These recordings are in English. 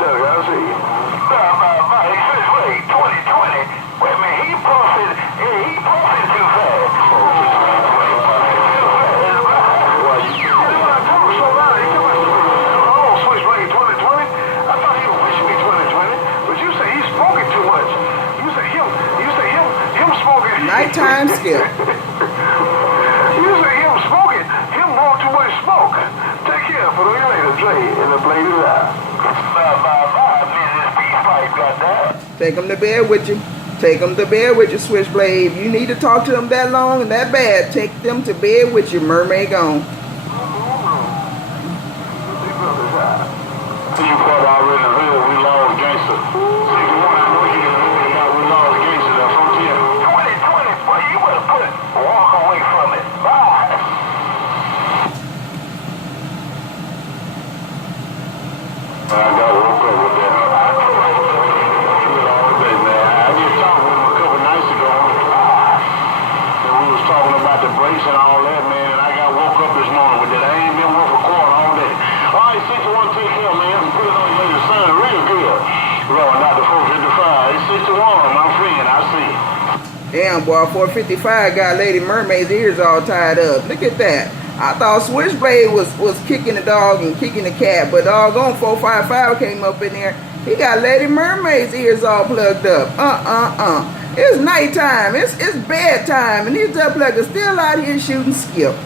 I see. He says, wait, 2020. Wait a minute, he posted too fast. Switchblade 2020. I thought he was wishing me 2020, but you say he's smoking too much. You say him smoking. Nighttime skip. You say him smoking, him more too much smoke. Take care for the later, Dre, and the blade is out. Take them to bed with you. Take them to bed with you, Switchblade. If you need to talk to them that long and that bad, take them to bed with you. Mermaid gone. You caught already in the hood, we lost gangster. 61, I know you can read about we lost gangster there from 10. 2020, boy, you better walk away from it. Bye. I got woke up with that. All day, man. I just talked with him a couple nights ago. And we was talking about the brakes and all that, man. And I got woke up this morning with that. I ain't been worth a quarter all day. All right, 61, take care, man. Put it on your later son real good. Lord, not the 455. It's 61, my friend. I see. Damn, boy, 455 got Lady Mermaid's ears all tied up. Look at that. I thought Switchblade was kicking the dog and kicking the cat, but doggone 455 came up in there. He got Lady Mermaid's ears all plugged up. It's nighttime. It's bedtime, and these duckpluggers still out here shooting skip.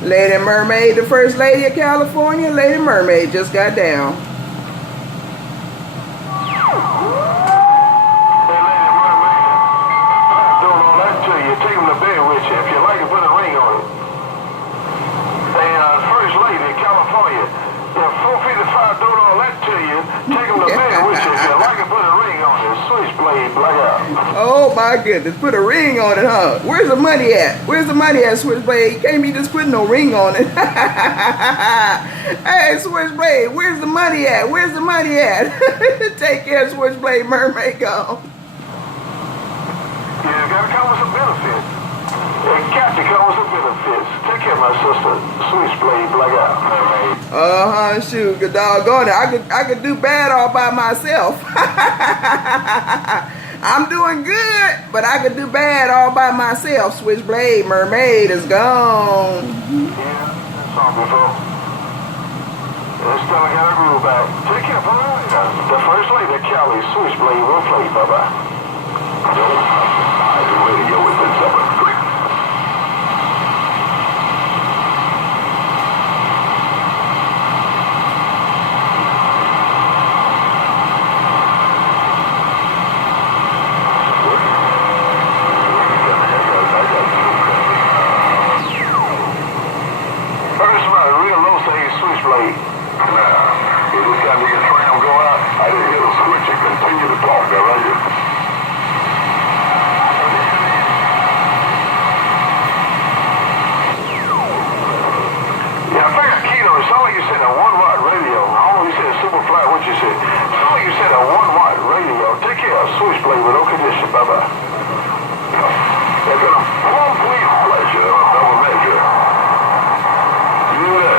Lady Mermaid, the first lady of California, Lady Mermaid just got down. Take them to bed with you. If you like to put a ring on it. The first lady in California, if 455 doing all that to you, take them to bed with you. If you like to put a ring on it, Switchblade, black out. Oh my goodness, put a ring on it, huh? Where's the money at? Where's the money at, Switchblade? You can't be just putting no ring on it. Hey, Switchblade, where's the money at? Where's the money at? Take care, Switchblade, Mermaid gone. Yeah, gotta come with some benefits. Got to come with some benefits. Take care, my sister. Switchblade, black out. Shoot, good doggone it. I could do bad all by myself. I'm doing good, but I could do bad all by myself. Switchblade, Mermaid is gone. Yeah, that's all before. It's still got a groove back. Take care, for the first lady of Cali, Switchblade will play. Bye-bye. Radio with the separate. Switchblade. Now, if this time you get tram go out, I didn't hear the switch and continue to talk there, right here. Yeah, I think I keyed on it. It sounded like you said a 1-watt radio. I don't know if you said super flat, what you said. It sounded like you said a 1-watt radio. Take care of Switchblade with no condition. Bye-bye. It's been a complete pleasure, double measure. You do that.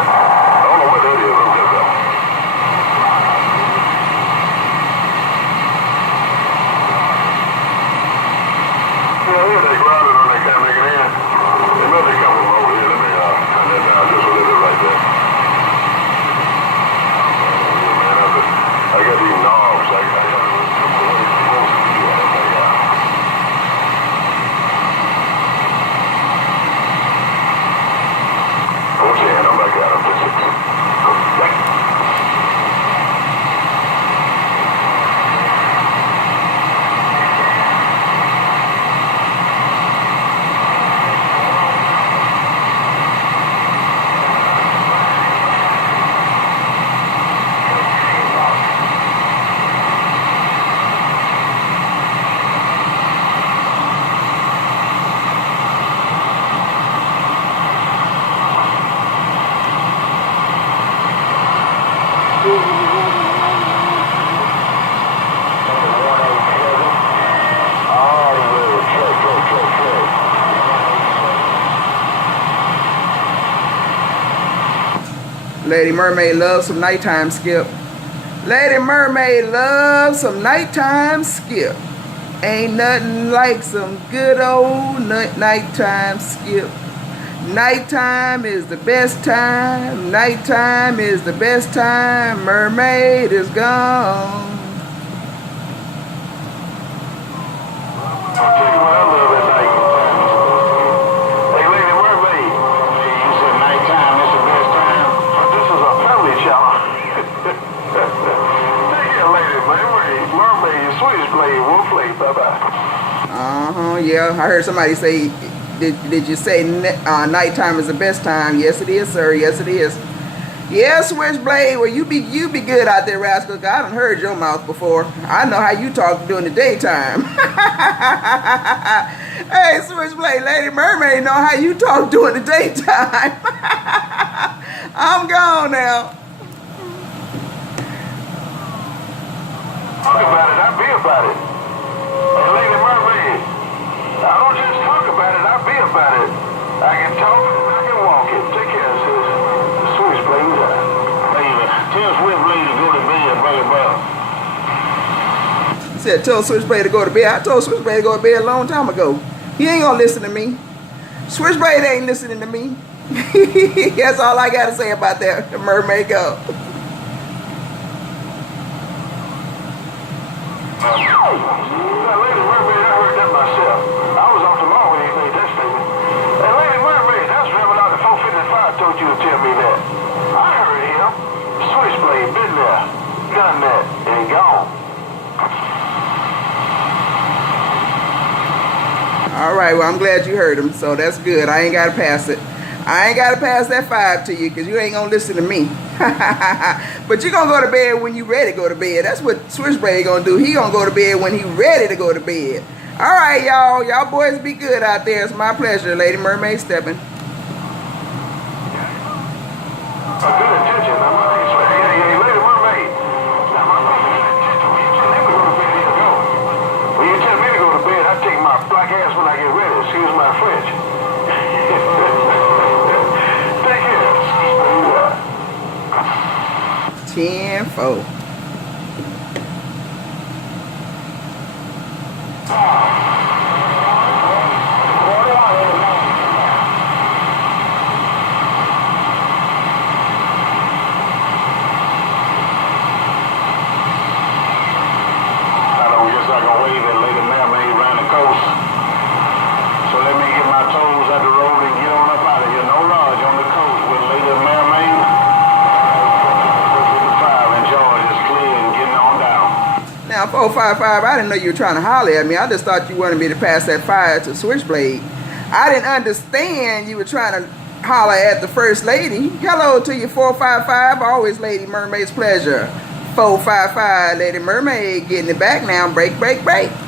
Lady Mermaid loves some nighttime skip. Lady Mermaid loves some nighttime skip. Ain't nothing like some good old nighttime skip. Nighttime is the best time. Nighttime is the best time. Mermaid is gone. I'll tell you what I love at night. Hey, Lady Mermaid. You said nighttime is the best time. But this is a family channel. Take care, Lady Mermaid, Switchblade, we'll play. Bye-bye. Yeah, I heard somebody say, did you say nighttime is the best time? Yes, it is, sir. Yes, it is. Yeah, Switchblade, well, you be good out there, rascal. I done heard your mouth before. I know how you talk during the daytime. Hey, Switchblade, Lady Mermaid know how you talk during the daytime. I'm gone now. Talk about it, I be about it. Hey, Lady Mermaid, I don't just talk about it, I be about it. I can talk it and I can walk it. Take care, sis. Switchblade, baby. Tell Switchblade to go to bed, brother. Said, tell Switchblade to go to bed. I told Switchblade to go to bed a long time ago. He ain't gonna listen to me. Switchblade ain't listening to me. That's all I gotta say about that. The Mermaid go. Lady Mermaid, I heard that myself. I was off the lawn when he made that statement. Hey, Lady Mermaid, that's Reverend out at 455 told you to tell me that. I heard him. Switchblade been there, done that, and gone. All right, well, I'm glad you heard him, so that's good. I ain't gotta pass it. I ain't gotta pass that 5 to you because you ain't gonna listen to me. But you gonna go to bed when you ready to go to bed. That's what Switchblade gonna do. He gonna go to bed when he ready to go to bed. All right, y'all. Y'all boys be good out there. It's my pleasure. Lady Mermaid stepping. Good attention. Hey, Lady Mermaid. Now, my brother, when you tell me to go to bed, he'll go. When you tell me to go to bed, I take my black ass when I get ready. Excuse my French. Take care. 10-4. Now, 455, I didn't know you were trying to holler at me. I just thought you wanted me to pass that fire to Switchblade. I didn't understand you were trying to holler at the First Lady. Hello to you, 455. Always Lady Mermaid's pleasure. 455, Lady Mermaid, getting it back now. Break, break, break. Just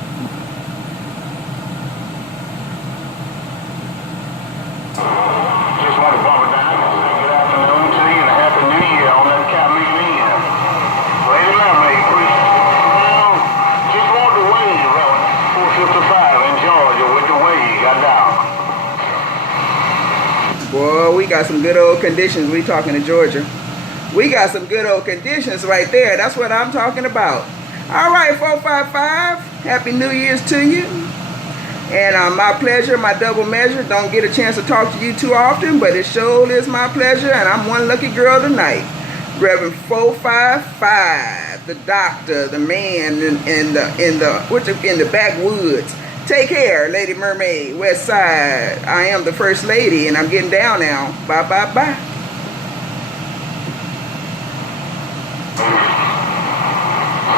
want to bump it down. Good afternoon to you and a happy new year on that Cat Meeting in. Lady Mermaid, please. Just want to wave, 455 in Georgia with the wave. Got down. Boy, we got some good old conditions. We talking to Georgia. We got some good old conditions right there. That's what I'm talking about. All right, 455. Happy New Year's to you. And my pleasure, my double measure. Don't get a chance to talk to you too often, but it sure is my pleasure. And I'm one lucky girl tonight. Reverend 455, the doctor, the man in the backwoods. Take care, Lady Mermaid, West Side. I am the First Lady, and I'm getting down now. Bye, bye, bye.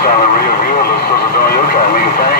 Sounding real good, little sister doing your kind of thing.